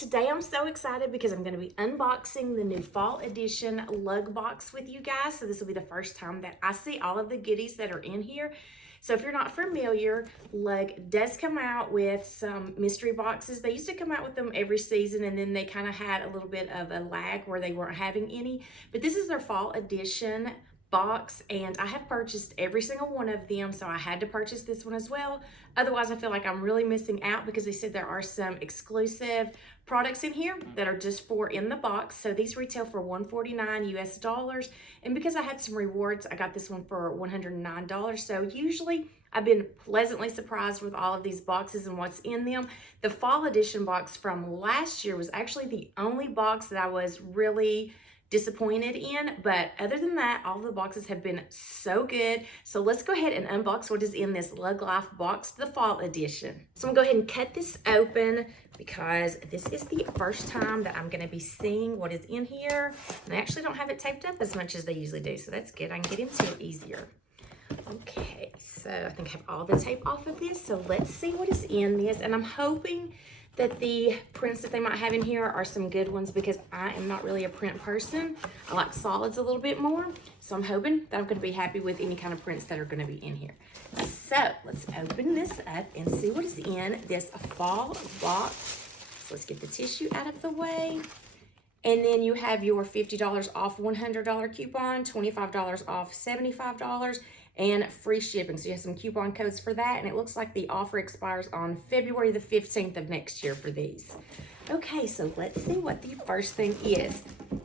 today I'm so excited because I'm going to be unboxing the new fall edition LUG box with you guys. So this will be the first time that I see all of the goodies that are in here. So if you're not familiar, LUG does come out with some mystery boxes. They used to come out with them every season, and then they kind of had a little bit of a lag where they weren't having any. But this is their fall edition box, and I have purchased every single one of them, so I had to purchase this one as well. Otherwise, I feel like I'm really missing out because they said there are some exclusive products in here that are just for in the box. So these retail for $149 US, and because I had some rewards, I got this one for $109. So usually I've been pleasantly surprised with all of these boxes and what's in them. The fall edition box from last year was actually the only box that I was really disappointed in, but other than that, all the boxes have been so good. So let's go ahead and unbox what is in this Luglife box, the fall edition. So I'm gonna go ahead and cut this open because this is the first time that I'm gonna be seeing what is in here. And they actually don't have it taped up as much as they usually do, so that's good. I can get into it easier. Okay, so I think I have all the tape off of this, so let's see what is in this. And I'm hoping that the prints that they might have in here are some good ones because I am not really a print person. I like solids a little bit more. So I'm hoping that I'm gonna be happy with any kind of prints that are gonna be in here. So let's open this up and see what is in this fall box. So let's get the tissue out of the way. And then you have your $50 off $100 coupon, $25 off $75, and free shipping. So you have some coupon codes for that, and it looks like the offer expires on February the 15th of next year for these. Okay, so let's see what the first thing is.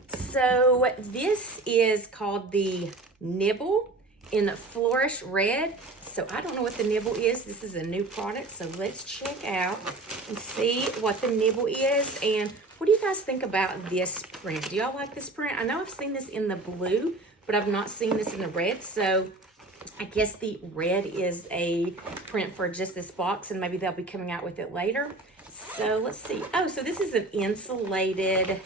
So this is called the Nibble in Flourish Red. So I don't know what the Nibble is. This is a new product, so let's check out and see what the Nibble is. And what do you guys think about this print? Do y'all like this print? I know I've seen this in the blue, but I've not seen this in the red. So I guess the red is a print for just this box, and maybe they'll be coming out with it later. So let's see. Oh, so this is an insulated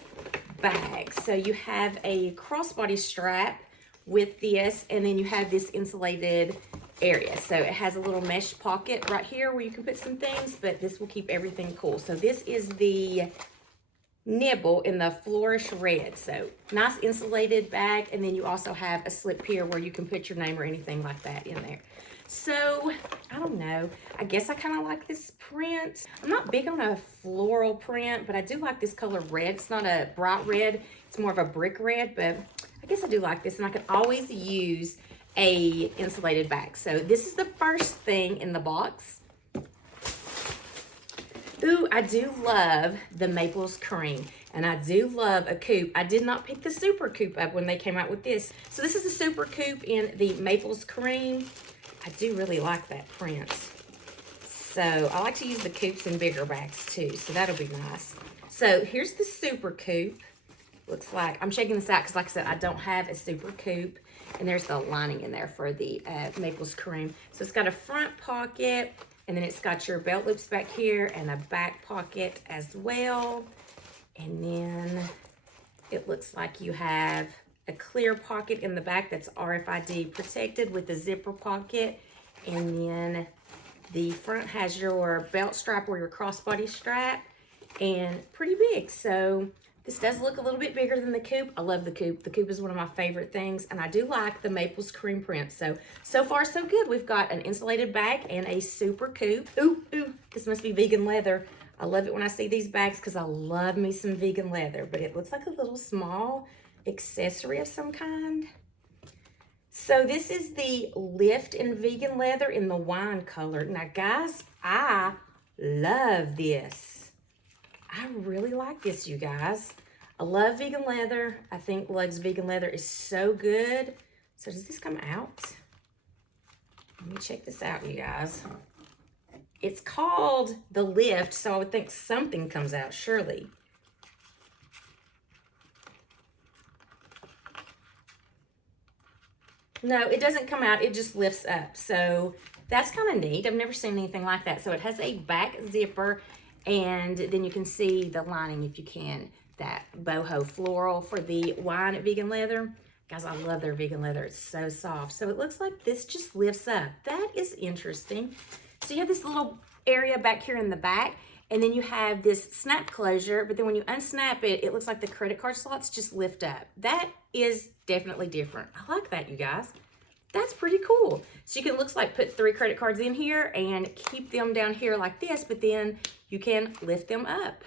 bag. So you have a crossbody strap with this, and then you have this insulated area. So it has a little mesh pocket right here where you can put some things, but this will keep everything cool. So this is the Nibble in the Flourish Red. So nice insulated bag, and then you also have a slip here where you can put your name or anything like that in there. So I don't know, I guess I kind of like this print. I'm not big on a floral print, but I do like this color red. It's not a bright red, it's more of a brick red, but I guess I do like this, and I can always use a insulated bag. So this is the first thing in the box. Ooh, I do love the Maples Cream, and I do love a coupe. I did not pick the Super Coupe up when they came out with this. So this is the Super Coupe in the Maples Cream. I do really like that print. So I like to use the coupes in bigger bags too, so that'll be nice. So here's the Super Coupe. Looks like, I'm shaking this out because like I said, I don't have a Super Coupe. And there's the lining in there for the Maples Cream. So it's got a front pocket, and then it's got your belt loops back here and a back pocket as well. And then it looks like you have a clear pocket in the back that's RFID protected with a zipper pocket. And then the front has your belt strap or your crossbody strap, and pretty big. So this does look a little bit bigger than the coupe. I love the coupe. The coupe is one of my favorite things, and I do like the Maples Cream print. So far so good. We've got an insulated bag and a Super Coupe. Ooh, this must be vegan leather. I love it when I see these bags because I love me some vegan leather, but it looks like a little small accessory of some kind. So this is the Lift in vegan leather in the wine color. Now guys, I love this. I really like this, you guys. I love vegan leather. I think LUG's vegan leather is so good. So does this come out? Let me check this out, you guys. It's called the Lift, so I would think something comes out, surely. No, it doesn't come out, it just lifts up. So that's kind of neat. I've never seen anything like that. So it has a back zipper, and then you can see the lining, if you can, that boho floral for the wine vegan leather. Guys, I love their vegan leather. It's so soft. So it looks like this just lifts up. That is interesting. So you have this little area back here in the back, And then you have this snap closure, but then when you unsnap it, it looks like the credit card slots just lift up. That is definitely different. I like that, you guys. That's pretty cool. So you can, looks like, put 3 credit cards in here and keep them down here like this, but then you can lift them up.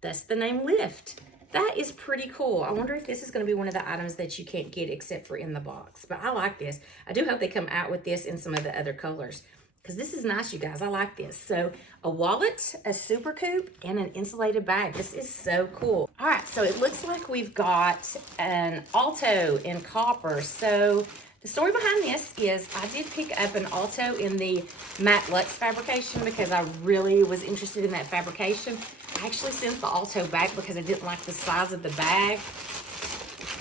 That's the name Lift. That is pretty cool. I wonder if this is going to be one of the items that you can't get except for in the box. But I like this. I do hope they come out with this in some of the other colors, because this is nice, you guys. I like this. So a wallet, a super coupe, and an insulated bag. This is so cool. All right, so it looks like we've got an Alto in copper. So the story behind this is I did pick up an Alto in the matte luxe fabrication because I really was interested in that fabrication. I actually sent the Alto back because I didn't like the size of the bag.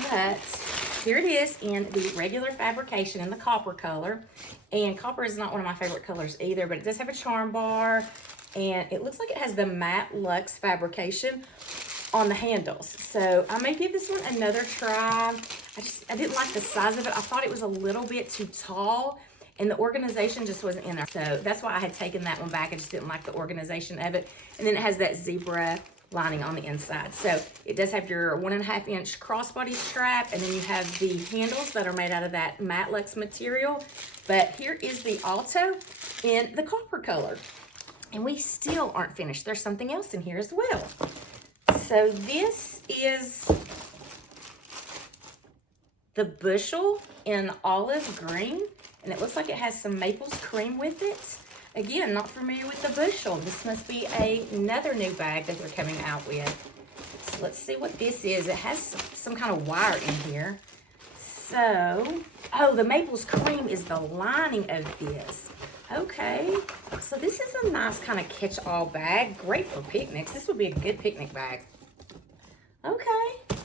But here it is in the regular fabrication in the copper color. And copper is not one of my favorite colors either, but it does have a charm bar. And it looks like it has the matte luxe fabrication on the handles. So I may give this one another try. I didn't like the size of it. I thought it was a little bit too tall, and the organization just wasn't in there. So that's why I had taken that one back. I just didn't like the organization of it. And then it has that zebra lining on the inside. So it does have your 1.5 inch crossbody strap, and then you have the handles that are made out of that matte luxe material. But here is the Alto in the copper color. And we still aren't finished. There's something else in here as well. So this is the bushel in olive green, and it looks like it has some Maples cream with it. Again, not familiar with the bushel. This must be another new bag that they're coming out with. So let's see what this is. It has some kind of wire in here. So, oh, the Maples cream is the lining of this. Okay, so this is a nice kind of catch-all bag. Great for picnics. This would be a good picnic bag. Okay.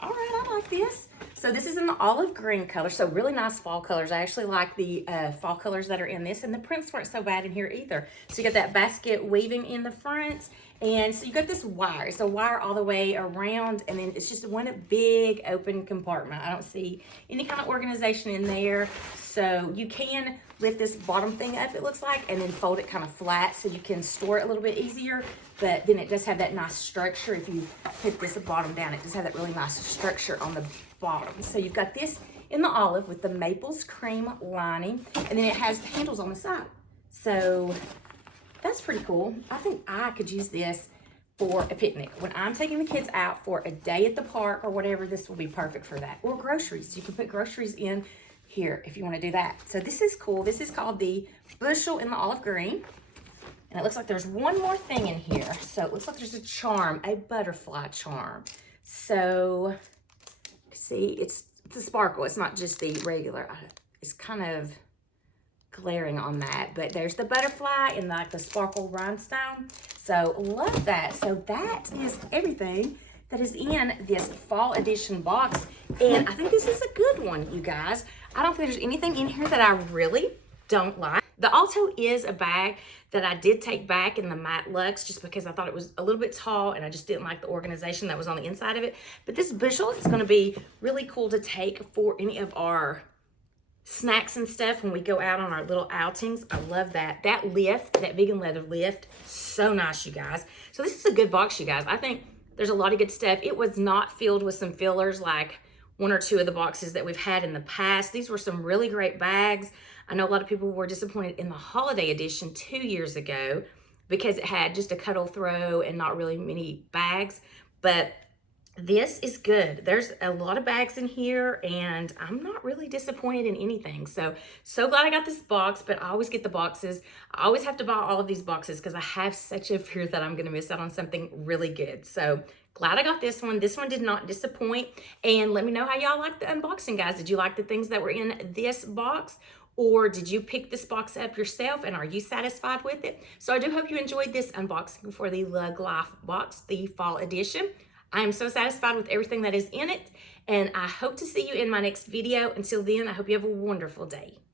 All right, I like this. So this is in the olive green color, so really nice fall colors. I actually like the fall colors that are in this, and the prints weren't so bad in here either. So you got that basket weaving in the front, and so you got this wire. So wire all the way around, and then it's just one big open compartment. I don't see any kind of organization in there. So you can lift this bottom thing up, it looks like, and then fold it kind of flat so you can store it a little bit easier. But then it does have that nice structure. If you put this bottom down, it does have that really nice structure on the bottom. So you've got this in the olive with the Maples cream lining, and then it has the handles on the side. So that's pretty cool. I think I could use this for a picnic. When I'm taking the kids out for a day at the park or whatever, this will be perfect for that. Or groceries. You can put groceries in here if you want to do that. So this is cool. This is called the bushel in the olive green. And it looks like there's one more thing in here. So it looks like there's a charm, a butterfly charm. So see, it's a sparkle. It's not just the regular. It's kind of glaring on that, but there's the butterfly and like the sparkle rhinestone. So love that. So that is everything that is in this fall edition box. And I think this is a good one, you guys. I don't think there's anything in here that I really don't like. The Alto is a bag that I did take back in the matte luxe just because I thought it was a little bit tall and I just didn't like the organization that was on the inside of it. But this bushel is going to be really cool to take for any of our snacks and stuff when we go out on our little outings. I love that. That lift, that vegan leather lift, so nice, you guys. So this is a good box, you guys. I think there's a lot of good stuff. It was not filled with some fillers like one or two of the boxes that we've had in the past. These were some really great bags. I know a lot of people were disappointed in the holiday edition 2 years ago because it had just a cuddle throw and not really many bags, but this is good. There's a lot of bags in here and I'm not really disappointed in anything. So glad I got this box, but I always get the boxes. I always have to buy all of these boxes because I have such a fear that I'm gonna miss out on something really good. So glad I got this one. This one did not disappoint. And let me know how y'all like the unboxing, guys. Did you like the things that were in this box? Or did you pick this box up yourself and are you satisfied with it? So I do hope you enjoyed this unboxing for the Luglife box, the fall edition. I am so satisfied with everything that is in it, and I hope to see you in my next video. Until then, I hope you have a wonderful day.